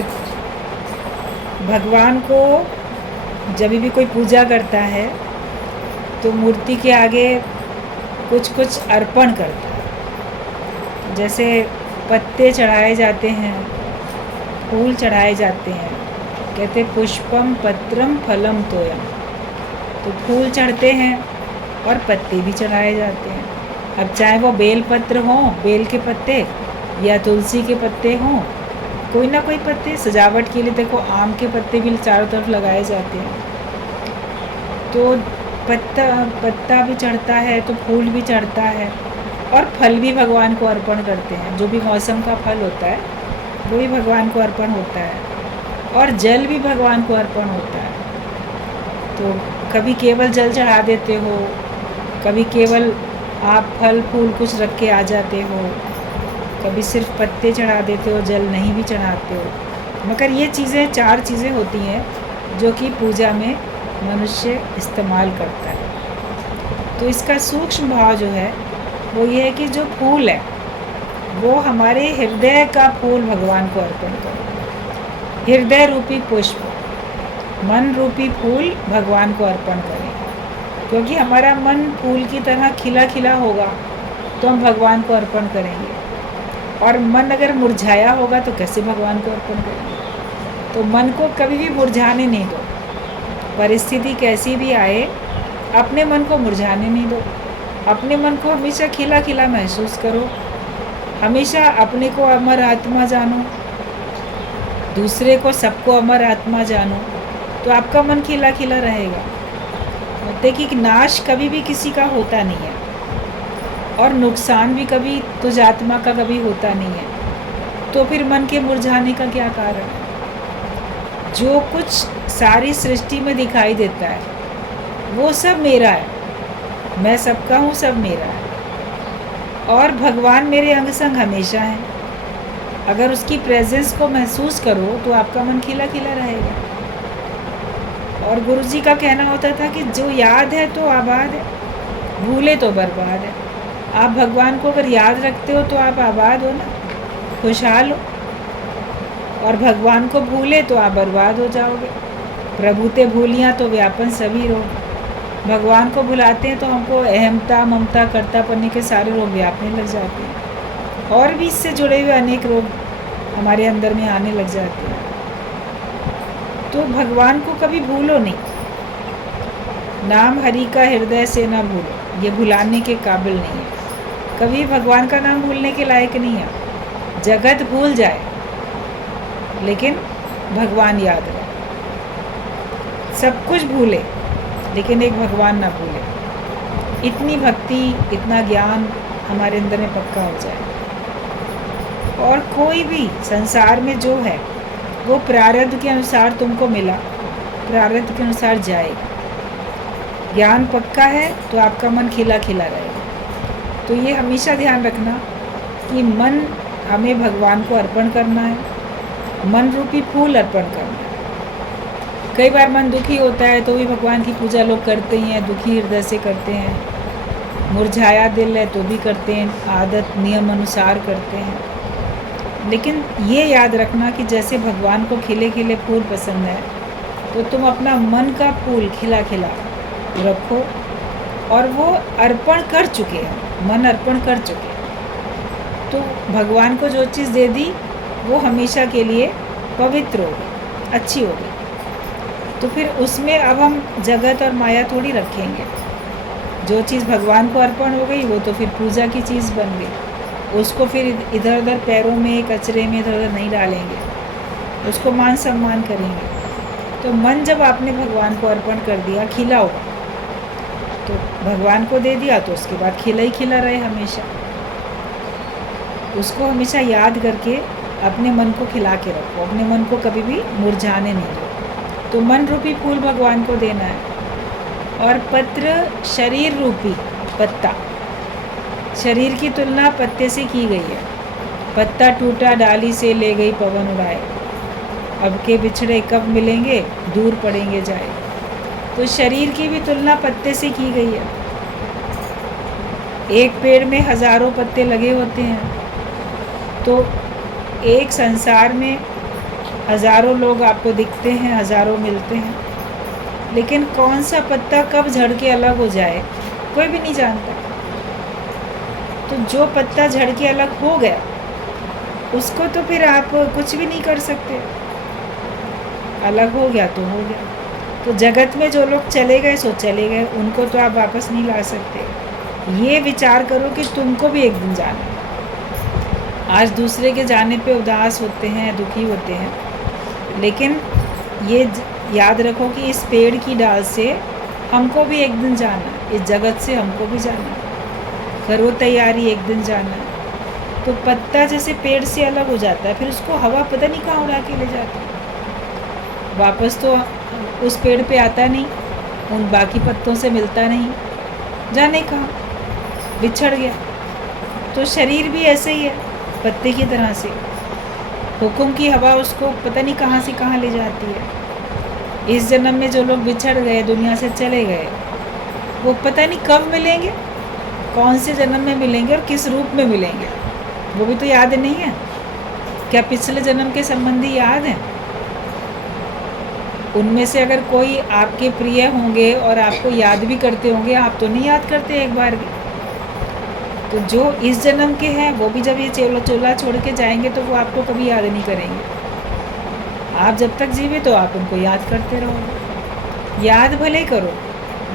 तो भगवान को जब भी कोई पूजा करता है तो मूर्ति के आगे कुछ कुछ अर्पण करता है। जैसे पत्ते चढ़ाए जाते हैं, फूल चढ़ाए जाते हैं, कहते पुष्पम पत्रम फलम तोयम। तो फूल चढ़ते हैं और पत्ते भी चढ़ाए जाते हैं। अब चाहे वो बेल पत्र हों, बेल के पत्ते, या तुलसी के पत्ते हों, कोई ना कोई पत्ते सजावट के लिए, देखो आम के पत्ते भी चारों तरफ लगाए जाते हैं। तो पत्ता भी चढ़ता है, तो फूल भी चढ़ता है, और फल भी भगवान को अर्पण करते हैं। जो भी मौसम का फल होता है वो भी भगवान को अर्पण होता है, और जल भी भगवान को अर्पण होता है। तो कभी केवल जल चढ़ा देते हो, कभी केवल आप फल फूल कुछ रख के आ जाते हो, कभी सिर्फ पत्ते चढ़ा देते हो, जल नहीं भी चढ़ाते हो। मगर ये चीज़ें 4 चीज़ें होती हैं जो कि पूजा में मनुष्य इस्तेमाल करता है। तो इसका सूक्ष्म भाव जो है वो ये है कि जो फूल है वो हमारे हृदय का फूल भगवान को अर्पण करें। हृदय रूपी पुष्प, मन रूपी फूल भगवान को अर्पण करें, क्योंकि हमारा मन फूल की तरह खिला खिला होगा तो हम भगवान को अर्पण करेंगे, और मन अगर मुरझाया होगा तो कैसे भगवान को अर्पण करेंगे। तो मन को कभी भी मुरझाने नहीं दो, परिस्थिति कैसी भी आए अपने मन को मुरझाने नहीं दो। अपने मन को हमेशा खिला खिला महसूस करो, हमेशा अपने को अमर आत्मा जानो, दूसरे को सबको अमर आत्मा जानो, तो आपका मन खिला खिला रहेगा। देखिए कि नाश कभी भी किसी का होता नहीं है, और नुकसान भी कभी तुझ आत्मा का कभी होता नहीं है। तो फिर मन के मुरझाने का क्या कारण है? जो कुछ सारी सृष्टि में दिखाई देता है वो सब मेरा है, मैं सबका हूँ, सब मेरा है, और भगवान मेरे अंग संग हमेशा है। अगर उसकी प्रेजेंस को महसूस करो तो आपका मन खिला खिला रहेगा। और गुरुजी का कहना होता था कि जो याद है तो आबाद है, भूले तो बर्बाद है। आप भगवान को अगर याद रखते हो तो आप आबाद हो ना, खुशहाल हो, और भगवान को भूले तो आप बर्बाद हो जाओगे। प्रभु ते भूलियाँ तो व्यापन सभी रोग। भगवान को भुलाते हैं तो हमको अहमता, ममता, कर्तापनी के सारे रोग व्यापने लग जाते हैं, और भी इससे जुड़े हुए अनेक रोग हमारे अंदर में आने लग जाते हैं। तो भगवान को कभी भूलो नहीं। नाम हरि का हृदय से ना भूलो, ये भुलाने के काबिल नहीं है। कभी भगवान का नाम भूलने के लायक नहीं है। जगत भूल जाए लेकिन भगवान याद रहे, सब कुछ भूले लेकिन एक भगवान ना भूले। इतनी भक्ति, इतना ज्ञान हमारे अंदर में पक्का हो जाए। और कोई भी संसार में जो है वो प्रारब्ध के अनुसार तुमको मिला, प्रारब्ध के अनुसार जाएगा। ज्ञान पक्का है तो आपका मन खिला खिला रहेगा। तो ये हमेशा ध्यान रखना कि मन हमें भगवान को अर्पण करना है, मन रूपी फूल अर्पण करना है। कई बार मन दुखी होता है तो भी भगवान की पूजा लोग करते ही हैं, दुखी हृदय से करते हैं। मुरझाया दिल है तो भी करते हैं, आदत नियम अनुसार करते हैं। लेकिन ये याद रखना कि जैसे भगवान को खिले खिले फूल पसंद है तो तुम अपना मन का फूल खिला खिला रखो, और वो अर्पण कर चुके हैं, मन अर्पण कर चुके हैं। तो भगवान को जो चीज़ दे दी वो हमेशा के लिए पवित्र होगी, अच्छी होगी। तो फिर उसमें अब हम जगत और माया थोड़ी रखेंगे। जो चीज़ भगवान को अर्पण हो गई वो तो फिर पूजा की चीज़ बन गई, उसको फिर इधर उधर पैरों में, कचरे में इधर उधर नहीं डालेंगे, उसको मान सम्मान करेंगे। तो मन जब आपने भगवान को अर्पण कर दिया, खिला होगा, तो भगवान को दे दिया तो उसके बाद खिला ही खिला रहे हमेशा। उसको हमेशा याद करके अपने मन को खिला के रखो, अपने मन को कभी भी मुरझाने नहीं दो। तो मन रूपी फूल भगवान को देना है, और पत्र शरीर रूपी पत्ता। शरीर की तुलना पत्ते से की गई है। पत्ता टूटा डाली से ले गई पवन उड़ाए, अब के बिछड़े कब मिलेंगे दूर पड़ेंगे जाए। तो शरीर की भी तुलना पत्ते से की गई है। एक पेड़ में हजारों पत्ते लगे होते हैं, तो एक संसार में हज़ारों लोग आपको दिखते हैं, हज़ारों मिलते हैं, लेकिन कौन सा पत्ता कब झड़ के अलग हो जाए कोई भी नहीं जानता। तो जो पत्ता झड़ के अलग हो गया उसको तो फिर आप कुछ भी नहीं कर सकते, अलग हो गया तो हो गया। तो जगत में जो लोग चले गए सो चले गए, उनको तो आप वापस नहीं ला सकते। ये विचार करो कि तुमको भी एक दिन जाना है। आज दूसरे के जाने पे उदास होते हैं, दुखी होते हैं, लेकिन ये याद रखो कि इस पेड़ की डाल से हमको भी एक दिन जाना है, इस जगत से हमको भी जाना है। करो तैयारी, एक दिन जाना है। तो पत्ता जैसे पेड़ से अलग हो जाता है, फिर उसको हवा पता नहीं कहाँ उड़ा के ले जाती है, वापस तो उस पेड़ पे आता नहीं, उन बाकी पत्तों से मिलता नहीं, जाने कहाँ, बिछड़ गया। तो शरीर भी ऐसे ही है, पत्ते की तरह से। हुक्म की हवा उसको पता नहीं कहाँ से कहाँ ले जाती है। इस जन्म में जो लोग बिछड़ गए, दुनिया से चले गए, वो पता नहीं कब मिलेंगे, कौन से जन्म में मिलेंगे और किस रूप में मिलेंगे, वो भी तो याद नहीं है। क्या पिछले जन्म के संबंधी याद हैं? उनमें से अगर कोई आपके प्रिय होंगे और आपको याद भी करते होंगे, आप तो नहीं याद करते एक बार भी। तो जो इस जन्म के हैं वो भी जब ये चोला छोड़ के जाएंगे तो वो आपको कभी याद नहीं करेंगे। आप जब तक जीवे तो आप उनको याद करते रहोगे। याद भले करो,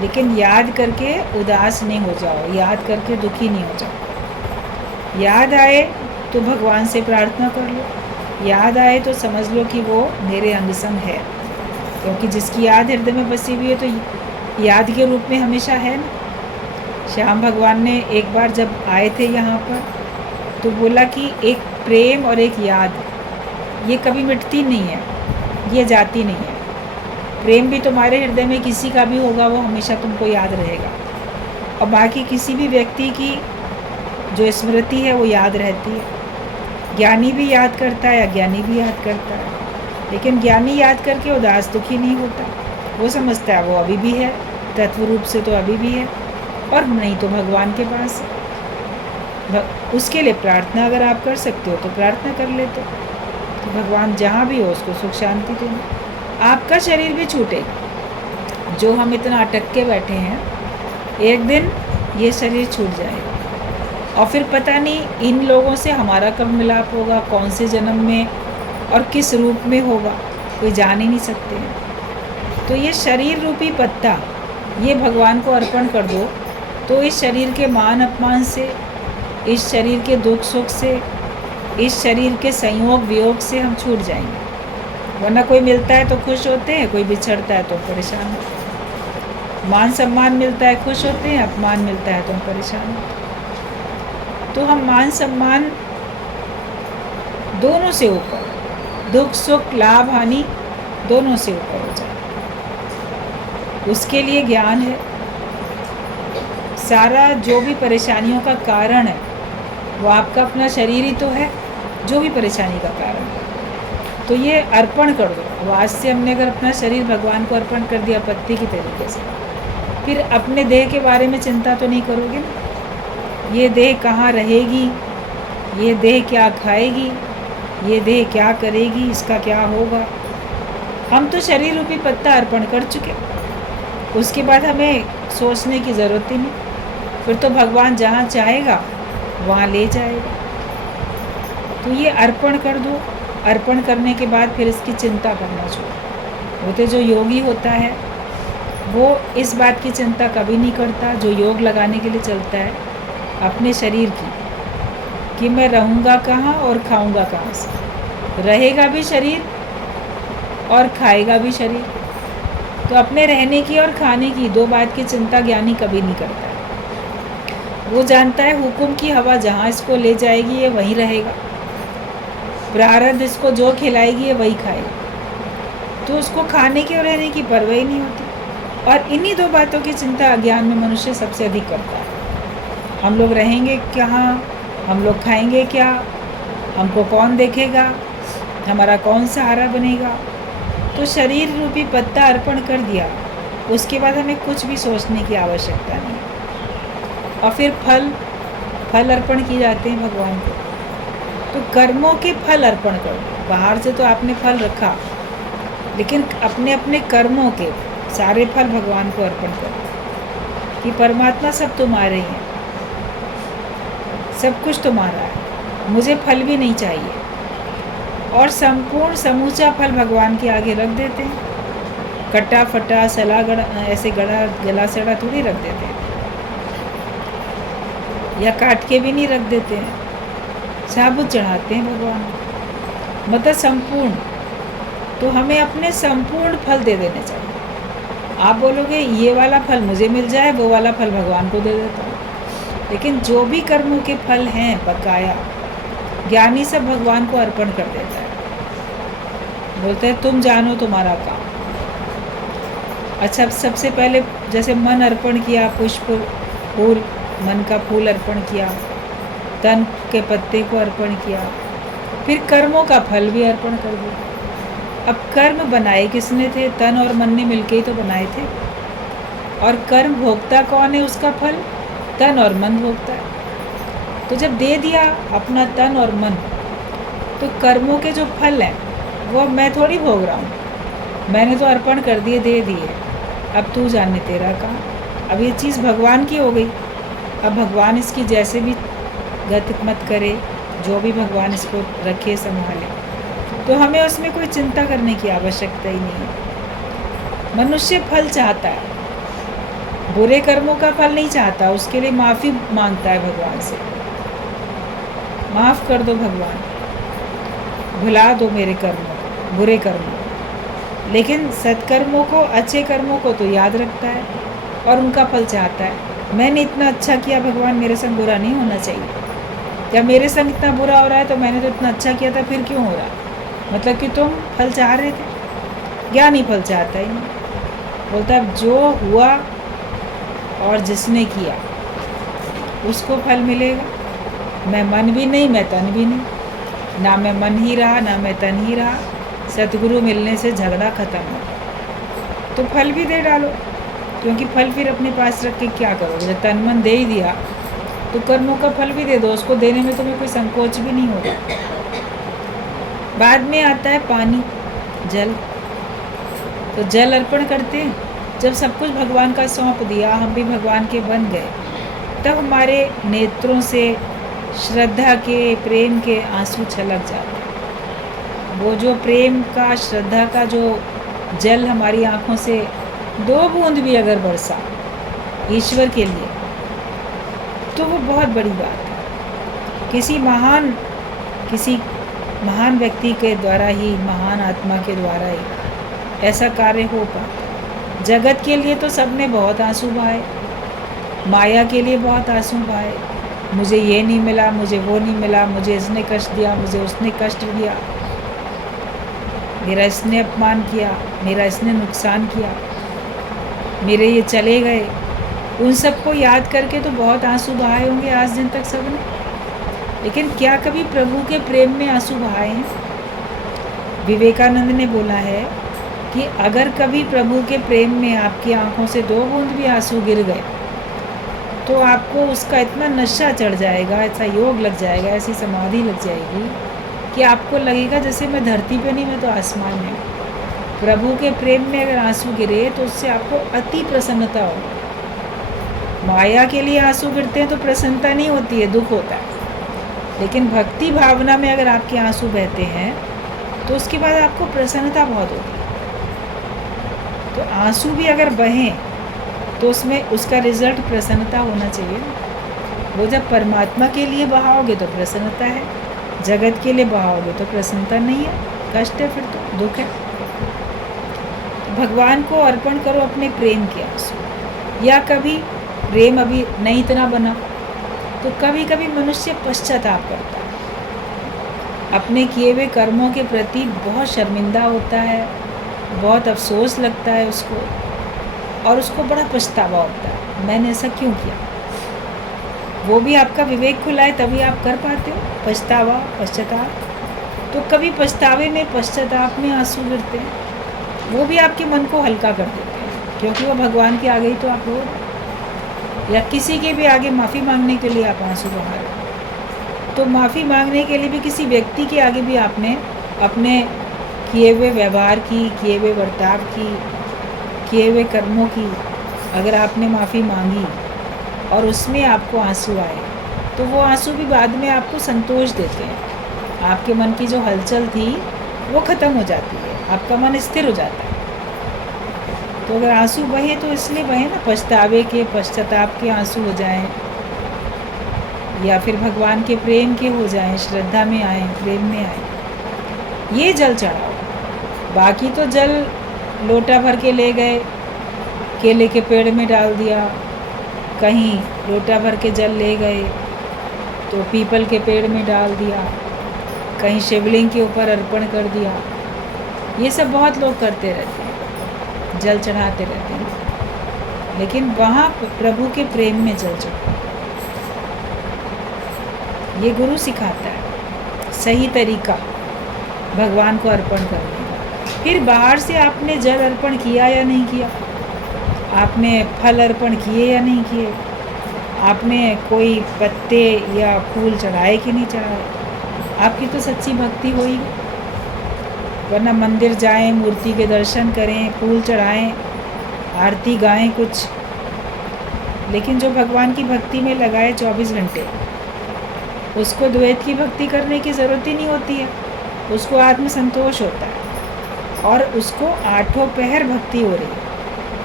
लेकिन याद करके उदास नहीं हो जाओ, याद करके दुखी नहीं हो जाओ। याद आए तो भगवान से प्रार्थना कर लो, याद आए तो समझ लो कि वो मेरे अंग संग है, क्योंकि जिसकी याद हृदय में बसी हुई है तो याद के रूप में हमेशा है ना। श्याम भगवान ने एक बार जब आए थे यहाँ पर तो बोला कि एक प्रेम और एक याद ये कभी मिटती नहीं है, ये जाती नहीं है। प्रेम भी तुम्हारे हृदय में किसी का भी होगा, वो हमेशा तुमको याद रहेगा, और बाकी किसी भी व्यक्ति की जो स्मृति है वो याद रहती है। ज्ञानी भी याद करता है, अज्ञानी भी याद करता है, लेकिन ज्ञानी याद करके उदास दुखी नहीं होता। वो समझता है वो अभी भी है, तत्व रूप से तो अभी भी है, और नहीं तो भगवान के पास है। उसके लिए प्रार्थना अगर आप कर सकते हो तो प्रार्थना कर लेते हो तो भगवान जहाँ भी हो उसको सुख शांति देना। आपका शरीर भी छूटे, जो हम इतना अटक के बैठे हैं, एक दिन ये शरीर छूट जाएगा, और फिर पता नहीं इन लोगों से हमारा कब मिलाप होगा, कौन से जन्म में और किस रूप में होगा, कोई जान ही नहीं सकते हैं। तो ये शरीर रूपी पत्ता ये भगवान को अर्पण कर दो, तो इस शरीर के मान अपमान से, इस शरीर के दुख सुख से, इस शरीर के संयोग वियोग से हम छूट जाएंगे। वरना कोई मिलता है तो खुश होते हैं, कोई बिछड़ता है तो परेशान होते हैं। मान सम्मान मिलता है खुश होते हैं, अपमान मिलता है तो हम परेशान होते हैं। तो हम मान सम्मान दोनों से ऊपर, दुख सुख लाभ हानि दोनों से ऊपर हो जाए, उसके लिए ज्ञान है। सारा जो भी परेशानियों का कारण है वो आपका अपना शरीर ही तो है, जो भी परेशानी का कारण है। तो ये अर्पण कर दो। अब आज से हमने अगर अपना शरीर भगवान को अर्पण कर दिया पत्ती की तरीके से, फिर अपने देह के बारे में चिंता तो नहीं करोगे ना। ये देह कहाँ रहेगी, ये देह क्या खाएगी, ये देह क्या करेगी, इसका क्या होगा। हम तो शरीर रूपी पत्ता अर्पण कर चुके, उसके बाद हमें सोचने की ज़रूरत ही नहीं। फिर तो भगवान जहाँ चाहेगा वहाँ ले जाएगा। तो ये अर्पण कर दो। अर्पण करने के बाद फिर इसकी चिंता करना छोड़ो। वो तो जो योगी होता है वो इस बात की चिंता कभी नहीं करता, जो योग लगाने के लिए चलता है अपने शरीर की, कि मैं रहूँगा कहाँ और खाऊँगा कहाँ से। रहेगा भी शरीर और खाएगा भी शरीर। तो अपने रहने की और खाने की दो बात की चिंता ज्ञानी कभी नहीं करता है। वो जानता है हुक्म की हवा जहाँ इसको ले जाएगी ये वहीं रहेगा, प्रारब्ध इसको जो खिलाएगी ये वही खाएगा। तो उसको खाने की और रहने की परवाह ही नहीं होती। और इन्हीं दो बातों की चिंता अज्ञान में मनुष्य सबसे अधिक करता है। हम लोग रहेंगे कहाँ, हम लोग खाएंगे क्या, हमको कौन देखेगा, हमारा कौन सहारा बनेगा। तो शरीर रूपी पत्ता अर्पण कर दिया, उसके बाद हमें कुछ भी सोचने की आवश्यकता नहीं। और फिर फल अर्पण किए जाते हैं भगवान को। तो कर्मों के फल अर्पण करो। बाहर से तो आपने फल रखा, लेकिन अपने अपने कर्मों के सारे फल भगवान को अर्पण करो कि परमात्मा सब तुम्हारे ही हैं, सब कुछ तुम्हारा है, मुझे फल भी नहीं चाहिए। और संपूर्ण समूचा फल भगवान के आगे रख देते हैं। कटा फटा सला गड़ा ऐसे गड़ा गला सड़ा थोड़ी रख देते हैं, या काट के भी नहीं रख देते हैं, साबुत चढ़ाते हैं भगवान को, मतलब संपूर्ण। तो हमें अपने संपूर्ण फल दे देने चाहिए। आप बोलोगे ये वाला फल मुझे मिल जाए, वो वाला फल भगवान को दे देता हूँ, लेकिन जो भी कर्मों के फल हैं बकाया, ज्ञानी सब भगवान को अर्पण कर देता है। बोलते हैं तुम जानो तुम्हारा काम। अच्छा, सबसे पहले जैसे मन अर्पण किया, पुष्प फूल, मन का फूल अर्पण किया, तन के पत्ते को अर्पण किया, फिर कर्मों का फल भी अर्पण कर दिया। अब कर्म बनाए किसने थे? तन और मन ने मिलके ही तो बनाए थे। और कर्म भोगता कौन है? उसका फल तन और मन भोगता है। तो जब दे दिया अपना तन और मन, तो कर्मों के जो फल हैं वो मैं थोड़ी भोग रहा हूँ, मैंने तो अर्पण कर दिए, दे दिए। अब तू जाने तेरा काम। अब ये चीज़ भगवान की हो गई। अब भगवान इसकी जैसे भी गति मत करे, जो भी भगवान इसको रखे संभाले, तो हमें उसमें कोई चिंता करने की आवश्यकता ही नहीं है। मनुष्य फल चाहता है, बुरे कर्मों का फल नहीं चाहता, उसके लिए माफ़ी मांगता है भगवान से। माफ़ कर दो भगवान, भुला दो मेरे कर्मों, बुरे कर्मों। लेकिन सत्कर्मों को, अच्छे कर्मों को तो याद रखता है और उनका फल चाहता है। मैंने इतना अच्छा किया, भगवान मेरे संग बुरा नहीं होना चाहिए। जब मेरे संग इतना बुरा हो रहा है तो मैंने तो इतना अच्छा किया था, फिर क्यों हो रहा? मतलब कि तुम फल चाह रहे थे। ज्ञानी फल चाहता ही नहीं, बोलता है जो हुआ और जिसने किया उसको फल मिलेगा। मैं मन भी नहीं, मैं तन भी नहीं, ना मैं मन ही रहा ना मैं तन ही रहा। सतगुरु मिलने से झगड़ा खत्म हो, तो फल भी दे डालो, क्योंकि फल फिर अपने पास रख के क्या करोगे? जब तन मन दे ही दिया तो कर्मों का फल भी दे दो, उसको देने में तुम्हें कोई संकोच भी नहीं होता। बाद में आता है पानी, जल। तो जल अर्पण करते हैं। जब सब कुछ भगवान का सौंप दिया, हम भी भगवान के बन गए, तब हमारे नेत्रों से श्रद्धा के, प्रेम के आंसू छलक जाते हैं। वो जो प्रेम का, श्रद्धा का जो जल हमारी आँखों से 2 बूंद भी अगर बरसा ईश्वर के लिए, तो वो बहुत बड़ी बात है। किसी महान व्यक्ति के द्वारा ही, महान आत्मा के द्वारा ही ऐसा कार्य हो पाता। जगत के लिए तो सबने बहुत आंसू बहाए, माया के लिए बहुत आंसू बहाए, मुझे ये नहीं मिला, मुझे वो नहीं मिला, मुझे इसने कष्ट दिया, मुझे उसने कष्ट दिया, मेरा इसने अपमान किया, मेरा इसने नुकसान किया, मेरे ये चले गए। उन सबको याद करके तो बहुत आंसू बहाए होंगे आज दिन तक सबने, लेकिन क्या कभी प्रभु के प्रेम में आंसू बहाए हैं? विवेकानंद ने बोला है कि अगर कभी प्रभु के प्रेम में आपकी आंखों से 2 बूंद भी आंसू गिर गए, तो आपको उसका इतना नशा चढ़ जाएगा, ऐसा योग लग जाएगा, ऐसी समाधि लग जाएगी कि आपको लगेगा जैसे मैं धरती पे नहीं, मैं तो आसमान में हूँ। प्रभु के प्रेम में अगर आंसू गिरे तो उससे आपको अति प्रसन्नता होगी। माया के लिए आंसू गिरते हैं तो प्रसन्नता नहीं होती है, दुख होता है। लेकिन भक्ति भावना में अगर आपके आंसू बहते हैं तो उसके बाद आपको प्रसन्नता बहुत होती है। तो आंसू भी अगर बहें तो उसमें उसका रिजल्ट प्रसन्नता होना चाहिए। वो जब परमात्मा के लिए बहाओगे तो प्रसन्नता है, जगत के लिए बहाओगे तो प्रसन्नता नहीं है, कष्ट है, फिर तो दुख है। तो भगवान को अर्पण करो अपने प्रेम के आंसू। या कभी प्रेम अभी नहीं इतना बना तो कभी कभी मनुष्य पश्चाताप करता है, अपने किए हुए कर्मों के प्रति बहुत शर्मिंदा होता है, बहुत अफसोस लगता है उसको, और उसको बड़ा पछतावा होता है, मैंने ऐसा क्यों किया। वो भी आपका विवेक खुला है तभी आप कर पाते हो पछतावा, पश्चाताप। तो कभी पछतावे में, पश्चाताप में आंसू गिरते हैं, वो भी आपके मन को हल्का कर देते हैं, क्योंकि वो भगवान के आगे ही तो आप रो, या किसी के भी आगे माफ़ी मांगने के लिए आप आंसू बहा रहे हो, तो माफ़ी मांगने के लिए भी किसी व्यक्ति के आगे भी आपने अपने किए हुए व्यवहार की, किए हुए बर्ताव की, किए हुए कर्मों की अगर आपने माफ़ी मांगी और उसमें आपको आंसू आए, तो वो आंसू भी बाद में आपको संतोष देते हैं। आपके मन की जो हलचल थी वो ख़त्म हो जाती है, आपका मन स्थिर हो जाता है। तो अगर आंसू बहे तो इसलिए बहे ना, पछतावे के, पश्चाताप के आंसू हो जाएं, या फिर भगवान के प्रेम के हो जाएं, श्रद्धा में आए, प्रेम में आए, ये जल चढ़ाओ। बाकी तो जल लोटा भर के ले गए, केले के पेड़ में डाल दिया, कहीं लोटा भर के जल ले गए तो पीपल के पेड़ में डाल दिया, कहीं शिवलिंग के ऊपर अर्पण कर दिया। ये सब बहुत लोग करते रहते हैं, जल चढ़ाते रहते हैं, लेकिन वहाँ प्रभु के प्रेम में जल चढ़ाओ। ये गुरु सिखाता है सही तरीका भगवान को अर्पण करने का। फिर बाहर से आपने जल अर्पण किया या नहीं किया, आपने फल अर्पण किए या नहीं किए, आपने कोई पत्ते या फूल चढ़ाए कि नहीं चढ़ाए, आपकी तो सच्ची भक्ति हुई। वरना मंदिर जाएं, मूर्ति के दर्शन करें, फूल चढ़ाएं, आरती गाएं कुछ, लेकिन जो भगवान की भक्ति में लगाए 24 घंटे, उसको द्वैत की भक्ति करने की ज़रूरत ही नहीं होती है। उसको आत्मसंतोष होता है और उसको आठों पहर भक्ति हो रही है,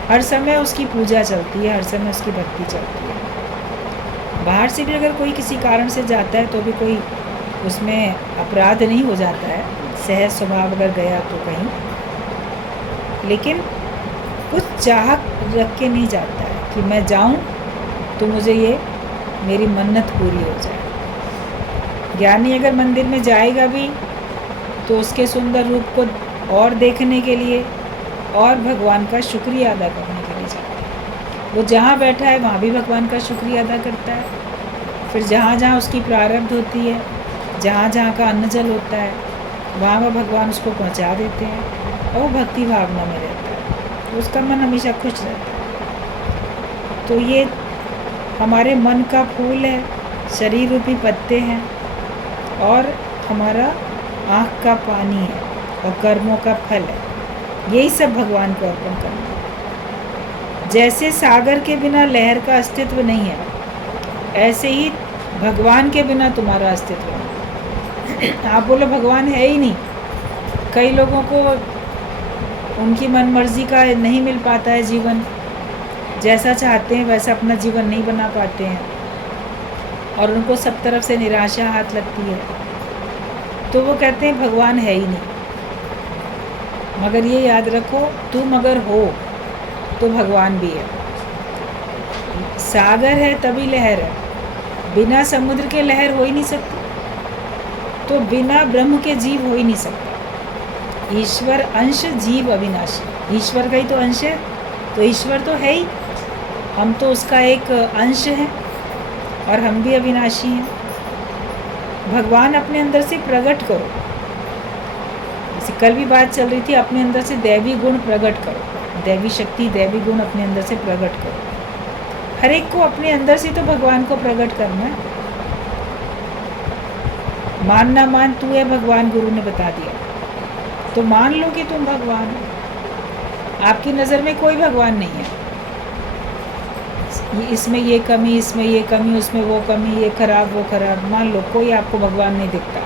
हर समय उसकी पूजा चलती है, हर समय उसकी भक्ति चलती है। बाहर से भी अगर कोई किसी कारण से जाता है तो भी कोई उसमें अपराध नहीं हो जाता है, सहज स्वभाव अगर गया तो कहीं, लेकिन कुछ चाह रख के नहीं जाता है कि मैं जाऊं तो मुझे ये मेरी मन्नत पूरी हो जाए। ज्ञानी अगर मंदिर में जाएगा भी तो उसके सुंदर रूप को और देखने के लिए और भगवान का शुक्रिया अदा करने के लिए जाता है। वो जहाँ बैठा है वहाँ भी भगवान का शुक्रिया अदा करता है। फिर जहाँ जहाँ उसकी प्रारब्ध होती है, जहाँ जहाँ का अन्न जल होता है, वहाँ वह भगवान उसको पहुँचा देते हैं और वो भक्ति भावना में रहता है, तो उसका मन हमेशा खुश रहता है। तो ये हमारे मन का फूल है, शरीर रूपी पत्ते हैं, और हमारा आँख का पानी है और कर्मों का फल है। यही सब भगवान को अर्पण करना है। जैसे सागर के बिना लहर का अस्तित्व नहीं है, ऐसे ही भगवान के बिना तुम्हारा अस्तित्व नहीं। आप बोलो भगवान है ही नहीं। कई लोगों को उनकी मन मर्जी का नहीं मिल पाता है जीवन, जैसा चाहते हैं वैसा अपना जीवन नहीं बना पाते हैं और उनको सब तरफ से निराशा हाथ लगती है, तो वो कहते हैं भगवान है ही नहीं। मगर ये याद रखो, तुम अगर हो तो भगवान भी है। सागर है तभी लहर है, बिना समुद्र के लहर हो ही नहीं सकती, तो बिना ब्रह्म के जीव हो ही नहीं सकता। ईश्वर अंश, जीव अविनाशी। ईश्वर का ही तो अंश है, तो ईश्वर तो है ही, हम तो उसका एक अंश हैं और हम भी अविनाशी हैं। भगवान अपने अंदर से प्रकट करो। जैसे कल भी बात चल रही थी, अपने अंदर से दैवी गुण प्रकट करो, दैवी शक्ति, दैवी गुण अपने अंदर से प्रकट करो। हर एक को अपने अंदर से तो भगवान को प्रकट करना है। मान ना मान तू है भगवान, गुरु ने बता दिया, तो मान लो कि तुम भगवान हो। आपकी नज़र में कोई भगवान नहीं है, इसमें ये कमी, इसमें ये कमी, उसमें वो कमी, ये खराब वो खराब, मान लो कोई आपको भगवान नहीं दिखता,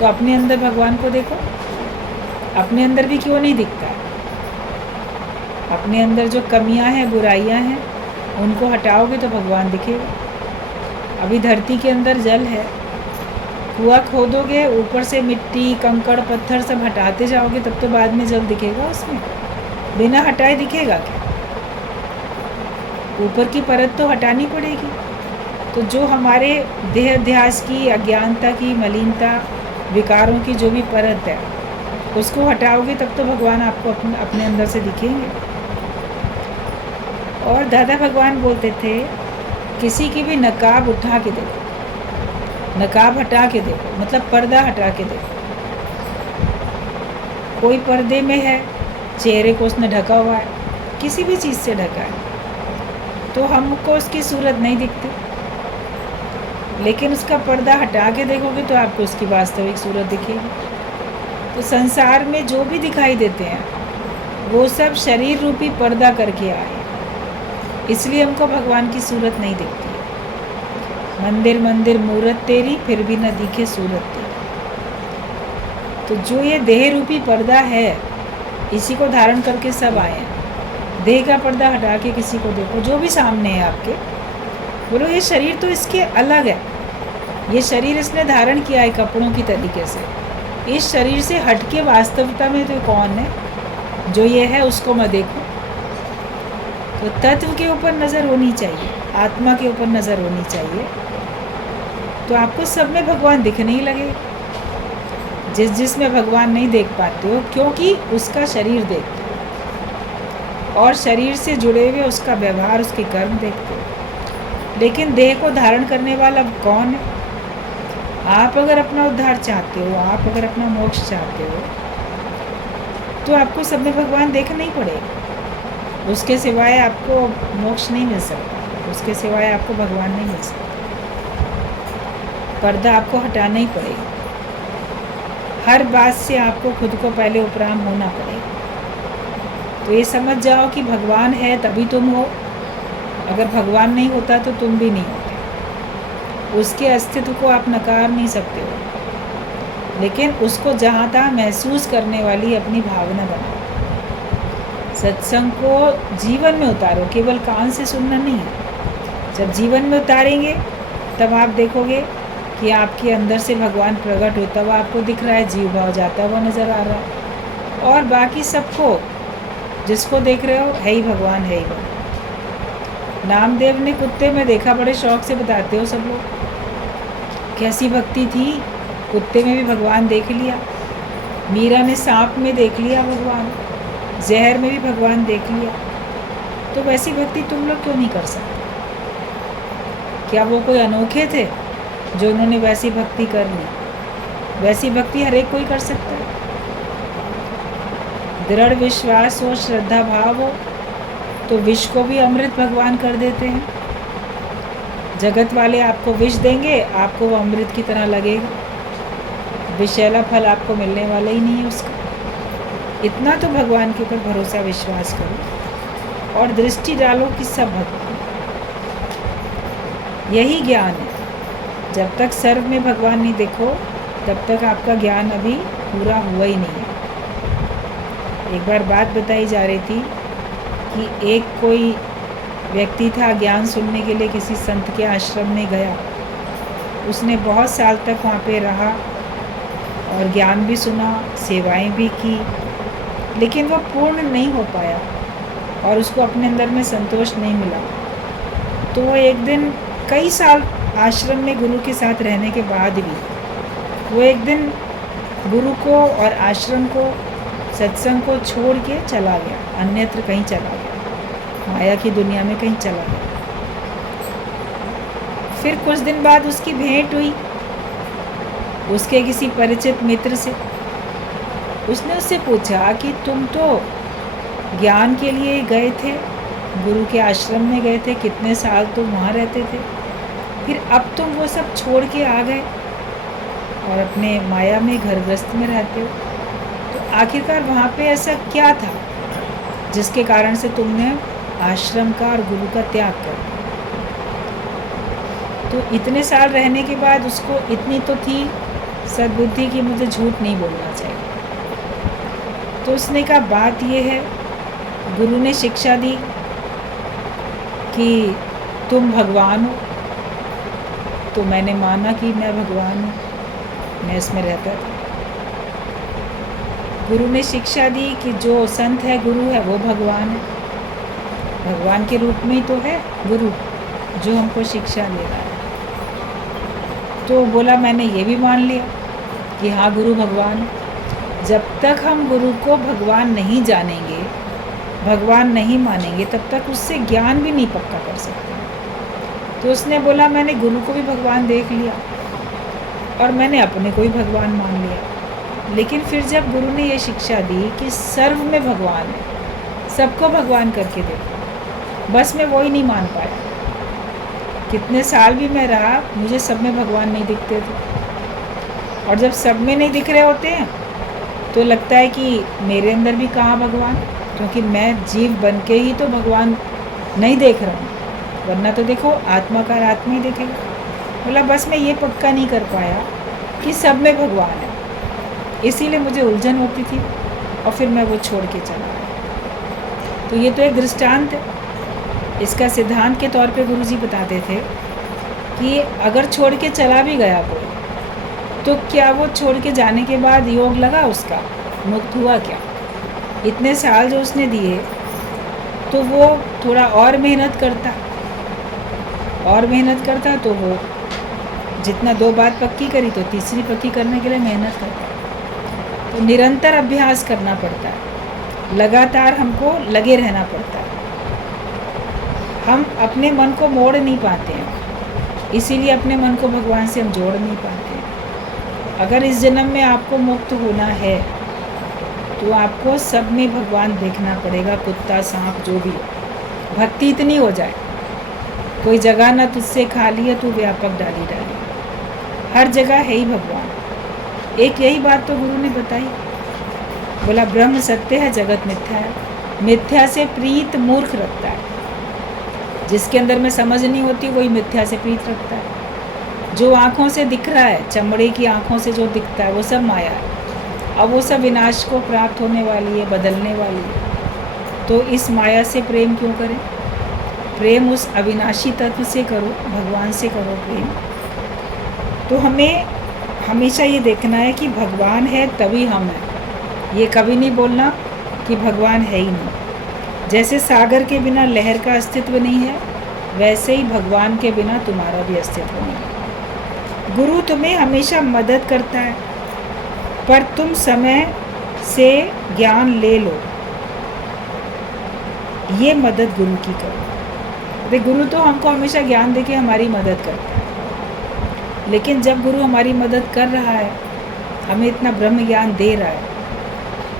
तो अपने अंदर भगवान को देखो। अपने अंदर भी क्यों नहीं दिखता? अपने अंदर जो कमियां हैं, बुराइयां हैं, उनको हटाओगे तो भगवान दिखेगा। अभी धरती के अंदर जल है, कुआं खोदोगे, ऊपर से मिट्टी, कंकड़, पत्थर सब हटाते जाओगे, तब तो बाद में जल दिखेगा उसमें। बिना हटाए दिखेगा क्या? ऊपर की परत तो हटानी पड़ेगी। तो जो हमारे देह अध्यास की, अज्ञानता की, मलिनता, विकारों की जो भी परत है, उसको हटाओगे तब तो भगवान आपको अपने अंदर से दिखेंगे। और दादा भगवान बोलते थे, किसी की भी नकाब उठा के देखो, नकाब हटा के देखो, मतलब पर्दा हटा के देखो। कोई पर्दे में है, चेहरे को उसने ढका हुआ है, किसी भी चीज़ से ढका है, तो हमको उसकी सूरत नहीं दिखती। लेकिन उसका पर्दा हटा के देखोगे तो आपको उसकी वास्तविक सूरत दिखेगी। तो संसार में जो भी दिखाई देते हैं वो सब शरीर रूपी पर्दा करके आए, इसलिए हमको भगवान की सूरत नहीं दिखती है। मंदिर मंदिर मूरत तेरी, फिर भी न दिखे सूरत तेरी। तो जो ये देह रूपी पर्दा है, इसी को धारण करके सब आए हैं। देह का पर्दा हटा के किसी को देखो, जो भी सामने है आपके, बोलो ये शरीर तो इसके अलग है, ये शरीर इसने धारण किया है कपड़ों की तरीके से। इस शरीर से हटके वास्तविकता में तो कौन है, जो ये है उसको मैं देखूं। तो तत्व के ऊपर नज़र होनी चाहिए, आत्मा के ऊपर नज़र होनी चाहिए, तो आपको सब में भगवान दिखने ही लगे। जिसमें भगवान नहीं देख पाते हो, क्योंकि उसका शरीर देखते हो और शरीर से जुड़े हुए उसका व्यवहार, उसके कर्म देखते हो। लेकिन देह को धारण करने वाला कौन है? आप अगर अपना उद्धार चाहते हो, आप अगर अपना मोक्ष चाहते हो, तो आपको सब में भगवान देखना ही पड़ेगा। उसके सिवाय आपको मोक्ष नहीं मिल सकता, उसके सिवाय आपको भगवान नहीं मिल सकता। पर्दा आपको हटाना ही पड़ेगा। हर बात से आपको खुद को पहले उपराम होना पड़ेगा। तो ये समझ जाओ कि भगवान है तभी तुम हो, अगर भगवान नहीं होता तो तुम भी नहीं होते। उसके अस्तित्व को आप नकार नहीं सकते हो, लेकिन उसको जहाँ तहाँ महसूस करने वाली अपनी भावना बनाओ। सत्संग को जीवन में उतारो, केवल कान से सुनना नहीं है। जब जीवन में उतारेंगे तब आप देखोगे कि आपके अंदर से भगवान प्रकट होता हुआ आपको दिख रहा है, जीव भाव जाता हुआ नज़र आ रहा है, और बाकी सबको जिसको देख रहे हो है ही भगवान, है ही भगवान। नामदेव ने कुत्ते में देखा, बड़े शौक से बताते हो सब लोग, कैसी भक्ति थी, कुत्ते में भी भगवान देख लिया। मीरा ने सांप में देख लिया भगवान, जहर में भी भगवान देख लिया। तो वैसी भक्ति तुम लोग क्यों नहीं कर सकते? क्या वो कोई अनोखे थे जो उन्होंने वैसी भक्ति कर ली? वैसी भक्ति हर एक कोई कर सकता है। दृढ़ विश्वास हो, श्रद्धा भाव हो, तो विष को भी अमृत भगवान कर देते हैं। जगत वाले आपको विष देंगे, आपको वो अमृत की तरह लगेगा, विषैला फल आपको मिलने वाला ही नहीं है उसका। इतना तो भगवान के ऊपर भरोसा विश्वास करो और दृष्टि डालो कि सब भगवान। यही ज्ञान है। जब तक सर्व में भगवान नहीं देखो, तब तक आपका ज्ञान अभी पूरा हुआ ही नहीं है। एक बार बात बताई जा रही थी कि एक कोई व्यक्ति था, ज्ञान सुनने के लिए किसी संत के आश्रम में गया। उसने बहुत साल तक वहाँ पे रहा और ज्ञान भी सुना, सेवाएं भी की, लेकिन वो पूर्ण नहीं हो पाया और उसको अपने अंदर में संतोष नहीं मिला। तो वो एक दिन, कई साल आश्रम में गुरु के साथ रहने के बाद भी, वो एक दिन गुरु को और आश्रम को, सत्संग को छोड़ के चला गया, अन्यत्र कहीं चला गया, माया की दुनिया में कहीं चला गया। फिर कुछ दिन बाद उसकी भेंट हुई उसके किसी परिचित मित्र से। उसने उससे पूछा कि तुम तो ज्ञान के लिए गए थे, गुरु के आश्रम में गए थे, कितने साल तुम वहाँ रहते थे, फिर अब तुम वो सब छोड़ के आ गए और अपने माया में, घर गृहस्थ में रहते हो। तो आखिरकार वहाँ पे ऐसा क्या था जिसके कारण से तुमने आश्रम का और गुरु का त्याग कर दिया? तो इतने साल रहने के बाद उसको इतनी तो थी सद्बुद्धि कि मुझे झूठ नहीं बोलना चाहिए। तो उसने कहा बात ये है, गुरु ने शिक्षा दी कि तुम भगवान हो, तो मैंने माना कि मैं भगवान हूँ, मैं इसमें रहता था। गुरु ने शिक्षा दी कि जो संत है, गुरु है, वो भगवान है, भगवान के रूप में ही तो है गुरु जो हमको शिक्षा दे रहा है। तो बोला मैंने ये भी मान लिया कि हाँ गुरु भगवान है। जब तक हम गुरु को भगवान नहीं जानेंगे, भगवान नहीं मानेंगे, तब तक उससे ज्ञान भी नहीं पक्का कर सकते। तो उसने बोला मैंने गुरु को भी भगवान देख लिया और मैंने अपने को भी भगवान मान लिया। लेकिन फिर जब गुरु ने ये शिक्षा दी कि सर्व में भगवान है, सबको भगवान करके देखो, बस मैं वही नहीं मान पाया। कितने साल भी मैं रहा, मुझे सब में भगवान नहीं दिखते थे। और जब सब में नहीं दिख रहे होते हैं तो लगता है कि मेरे अंदर भी कहाँ भगवान, क्योंकि मैं जीव बन के ही तो भगवान नहीं देख रहा हूँ, वरना तो देखो आत्मा का आत्मा ही देखेगा। बोला बस मैं ये पक्का नहीं कर पाया कि सब में भगवान है, इसीलिए मुझे उलझन होती थी और फिर मैं वो छोड़ के चला आया। तो ये तो एक दृष्टांत है। इसका सिद्धांत के तौर पे गुरुजी बताते थे कि अगर छोड़ के चला भी गया कोई, तो क्या वो छोड़ के जाने के बाद योग लगा उसका, मुक्त हुआ क्या? इतने साल जो उसने दिए, तो वो थोड़ा और मेहनत करता तो वो जितना 2 बात पक्की करी तो तीसरी पक्की करने के लिए मेहनत करता। तो निरंतर अभ्यास करना पड़ता है, लगातार हमको लगे रहना पड़ता है। हम अपने मन को मोड़ नहीं पाते हैं, इसीलिए अपने मन को भगवान से हम जोड़ नहीं पाते हैं। अगर इस जन्म में आपको मुक्त होना है तो आपको सब में भगवान देखना पड़ेगा, कुत्ता सांप जो भी हो। भक्ति इतनी हो जाए, कोई जगह ना तुझसे खाली है, तू व्यापक डाली, हर जगह है ही भगवान। एक यही बात तो गुरु ने बताई, बोला ब्रह्म सत्य है, जगत मिथ्या है, मिथ्या से प्रीत मूर्ख रखता है। जिसके अंदर में समझ नहीं होती वही मिथ्या से प्रीत रखता है। जो आँखों से दिख रहा है, चमड़े की आँखों से जो दिखता है वो सब माया है, अब वो सब विनाश को प्राप्त होने वाली है, बदलने वाली है। तो इस माया से प्रेम क्यों करें? प्रेम उस अविनाशी तत्व से करो, भगवान से करो प्रेम। तो हमें हमेशा ये देखना है कि भगवान है तभी हम हैं। ये कभी नहीं बोलना कि भगवान है ही नहीं। जैसे सागर के बिना लहर का अस्तित्व नहीं है, वैसे ही भगवान के बिना तुम्हारा भी अस्तित्व नहीं है। गुरु तुम्हें हमेशा मदद करता है, पर तुम समय से ज्ञान ले लो, ये मदद गुरु की करो। देख, गुरु तो हमको हमेशा ज्ञान देके हमारी मदद करता है, लेकिन जब गुरु हमारी मदद कर रहा है, हमें इतना ब्रह्म ज्ञान दे रहा है,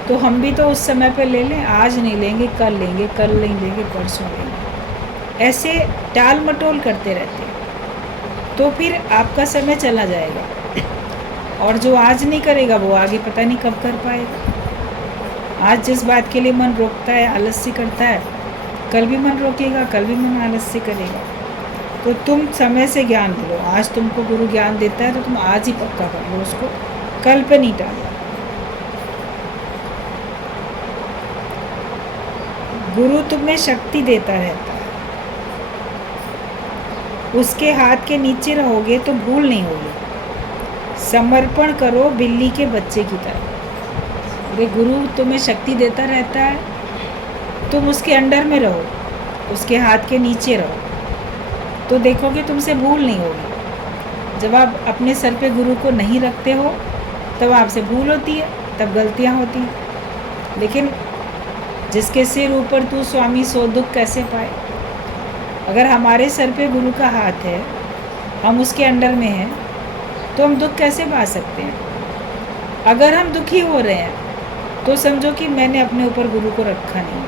तो हम भी तो उस समय पे ले लें। आज नहीं लेंगे, कल लेंगे, कल नहीं लेंगे, परसों लेंगे, ऐसे टाल मटोल करते रहते हैं, तो फिर आपका समय चला जाएगा। और जो आज नहीं करेगा वो आगे पता नहीं कब कर पाएगा। आज जिस बात के लिए मन रोकता है, आलस्य करता है, कल भी मन रोकेगा, कल भी मन आलस्य करेगा। तो तुम समय से ज्ञान लो। आज तुमको गुरु ज्ञान देता है तो तुम आज ही पक्का कर लो उसको, कल पे नहीं टालो। गुरु तुम्हें शक्ति देता रहता है, उसके हाथ के नीचे रहोगे तो भूल नहीं होगी। समर्पण करो बिल्ली के बच्चे की तरह। अरे गुरु तुम्हें शक्ति देता रहता है, तुम उसके अंडर में रहो, उसके हाथ के नीचे रहो, तो देखोगे तुमसे भूल नहीं होगी। जब आप अपने सर पे गुरु को नहीं रखते हो तब आपसे भूल होती है, तब गलतियाँ होती हैं। लेकिन जिसके सिर ऊपर तू स्वामी सो दुख कैसे पाए। अगर हमारे सर पे गुरु का हाथ है, हम उसके अंडर में हैं, तो हम दुख कैसे पा सकते हैं? अगर हम दुखी हो रहे हैं तो समझो कि मैंने अपने ऊपर गुरु को रखा नहीं,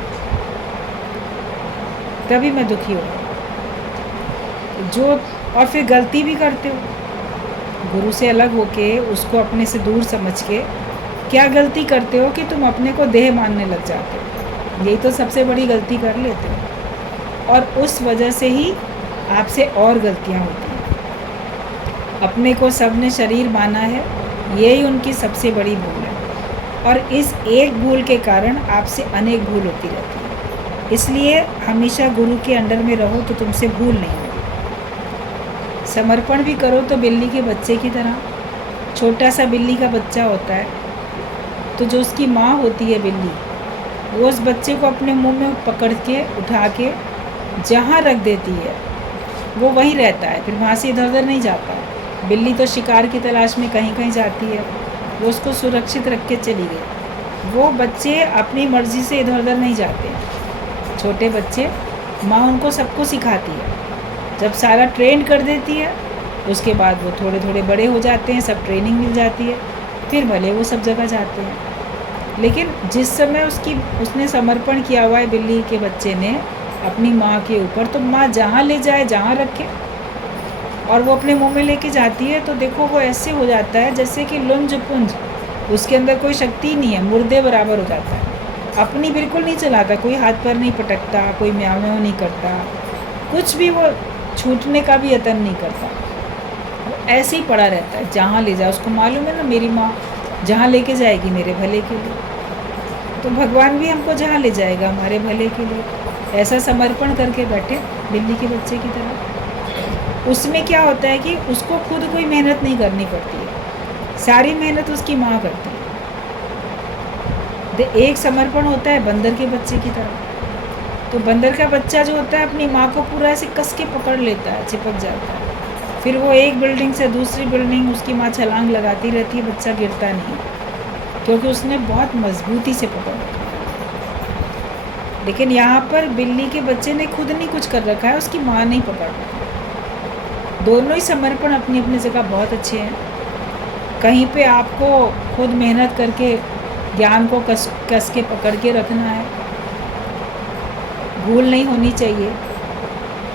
तभी मैं दुखी हो रहा हूँ। जो और फिर गलती भी करते हो, गुरु से अलग होके उसको अपने से दूर समझ के क्या गलती करते हो कि तुम अपने को देह मानने लग जाते हो। यही तो सबसे बड़ी गलती कर लेते हो, और उस वजह से ही आपसे और गलतियाँ होती हैं। अपने को सबने शरीर माना है, यही उनकी सबसे बड़ी भूल है, और इस एक भूल के कारण आपसे अनेक भूल होती रहती है। इसलिए हमेशा गुरु के अंडर में रहो तो तुमसे भूल नहीं होगी। समर्पण भी करो तो बिल्ली के बच्चे की तरह। छोटा सा बिल्ली का बच्चा होता है, तो जो उसकी माँ होती है बिल्ली, वो उस बच्चे को अपने मुंह में पकड़ के उठा के जहाँ रख देती है वो वहीं रहता है, फिर वहाँ से इधर उधर नहीं जाता है। बिल्ली तो शिकार की तलाश में कहीं कहीं जाती है, वो उसको सुरक्षित रख के चली गई। वो बच्चे अपनी मर्ज़ी से इधर उधर नहीं जाते हैं। छोटे बच्चे, माँ उनको सबको सिखाती है। जब सारा ट्रेन कर देती है, उसके बाद वो थोड़े थोड़े बड़े हो जाते हैं, सब ट्रेनिंग मिल जाती है, फिर भले वो सब जगह जाते हैं। लेकिन जिस समय उसने समर्पण किया हुआ है बिल्ली के बच्चे ने अपनी माँ के ऊपर, तो माँ जहाँ ले जाए, जहाँ रखे, और वो अपने मुंह में लेके जाती है, तो देखो वो ऐसे हो जाता है जैसे कि लुंज पुंज उसके अंदर कोई शक्ति ही नहीं है, मुर्दे बराबर हो जाता है। अपनी बिल्कुल नहीं चलाता, कोई हाथ पैर नहीं पटकता, कोई म्याऊं म्याऊं नहीं करता, कुछ भी वो छूटने का भी यत्न नहीं करता। वो ऐसे ही पड़ा रहता है, जहाँ ले जाए उसको मालूम है ना मेरी माँ जहाँ लेके जाएगी मेरे भले के लिए, तो भगवान भी हमको जहाँ ले जाएगा हमारे भले के लिए। ऐसा समर्पण करके बैठे बिल्ली के बच्चे की तरह। उसमें क्या होता है कि उसको खुद कोई मेहनत नहीं करनी पड़ती है, सारी मेहनत उसकी माँ करती है। एक समर्पण होता है बंदर के बच्चे की तरह। तो बंदर का बच्चा जो होता है अपनी माँ को पूरा ऐसे कस के पकड़ लेता है, चिपक जाता है। फिर वो एक बिल्डिंग से दूसरी बिल्डिंग उसकी माँ छलांग लगाती रहती है, बच्चा गिरता नहीं, क्योंकि उसने बहुत मजबूती से पकड़ रखा है। लेकिन यहाँ पर बिल्ली के बच्चे ने खुद नहीं कुछ कर रखा है, उसकी माँ नहीं पकड़ रखा। दोनों ही समर्पण अपनी अपनी जगह बहुत अच्छे हैं। कहीं पे आपको खुद मेहनत करके ज्ञान को कस के पकड़ के रखना है, भूल नहीं होनी चाहिए,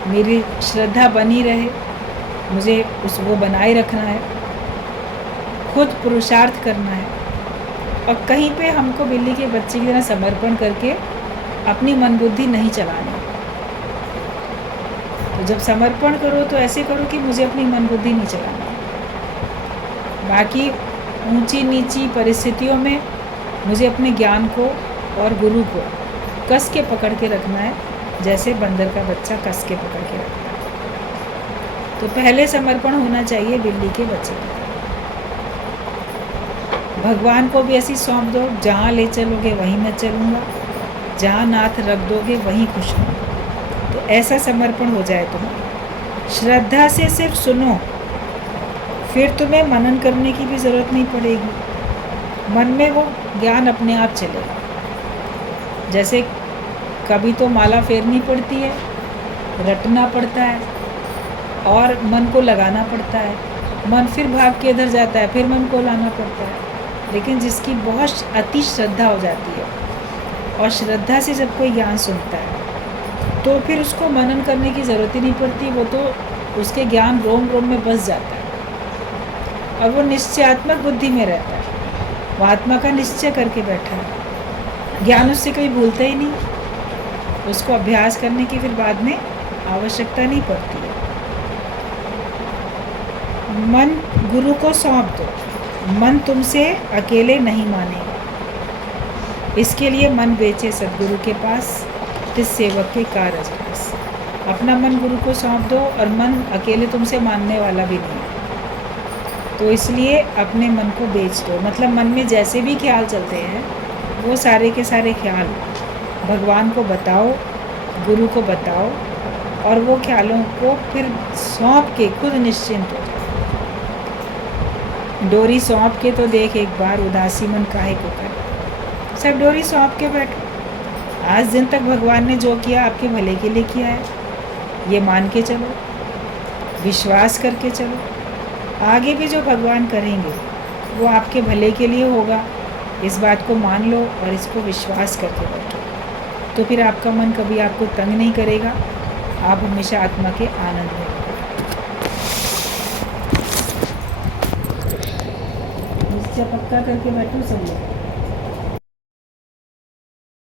मेरी श्रद्धा बनी रहे, मुझे वो बनाए रखना है, खुद पुरुषार्थ करना है। और कहीं पे हमको बिल्ली के बच्चे की तरह समर्पण करके अपनी मन बुद्धि नहीं चलानी। तो जब समर्पण करो तो ऐसे करो कि मुझे अपनी मन बुद्धि नहीं चलानी। बाकी ऊंची नीची परिस्थितियों में मुझे अपने ज्ञान को और गुरु को कस के पकड़ के रखना है, जैसे बंदर का बच्चा कस के पकड़ के रखता है। तो पहले समर्पण होना चाहिए बिल्ली के बच्चे की। भगवान को भी ऐसी सौंप दो, जहाँ ले चलोगे वहीं मैं चलूँगा, जहाँ नाथ रख दोगे वहीं खुश हूँ। तो ऐसा समर्पण हो जाए तुम्हें। श्रद्धा से सिर्फ सुनो, फिर तुम्हें मनन करने की भी ज़रूरत नहीं पड़ेगी। मन में वो ज्ञान अपने आप चलेगा। जैसे कभी तो माला फेरनी पड़ती है, रटना पड़ता है और मन को लगाना पड़ता है, मन फिर भाग के इधर जाता है, फिर मन को लाना पड़ता है। लेकिन जिसकी बहुत अति श्रद्धा हो जाती है और श्रद्धा से जब कोई ज्ञान सुनता है तो फिर उसको मनन करने की ज़रूरत ही नहीं पड़ती, वो तो उसके ज्ञान रोम रोम में बस जाता है और वो निश्चयात्मक बुद्धि में रहता है, वो आत्मा का निश्चय करके बैठा है। ज्ञान उससे कोई भूलता ही नहीं, उसको अभ्यास करने की फिर बाद में आवश्यकता नहीं पड़ती है। मन गुरु को सौंप दो, मन तुमसे अकेले नहीं मानेगा। इसके लिए मन बेचे सदगुरु के पास, तिस सेवक के कारज पास। अपना मन गुरु को सौंप दो और मन अकेले तुमसे मानने वाला भी नहीं, तो इसलिए अपने मन को बेच दो। मतलब मन में जैसे भी ख्याल चलते हैं वो सारे के सारे ख्याल भगवान को बताओ, गुरु को बताओ और वो ख्यालों को फिर सौंप के खुद निश्चिंत हो जाओ। डोरी सौंप के तो देख एक बार, उदासी मन काहे को कर। सब डोरी सौंप के बैठो। आज दिन तक भगवान ने जो किया आपके भले के लिए किया है, ये मान के चलो, विश्वास करके चलो। आगे भी जो भगवान करेंगे वो आपके भले के लिए होगा, इस बात को मान लो और इसको विश्वास करके बैठो। तो फिर आपका मन कभी आपको तंग नहीं करेगा, आप हमेशा आत्मा के आनंद में रहोगे। निश्चय पक्का करके बैठो सब लोग।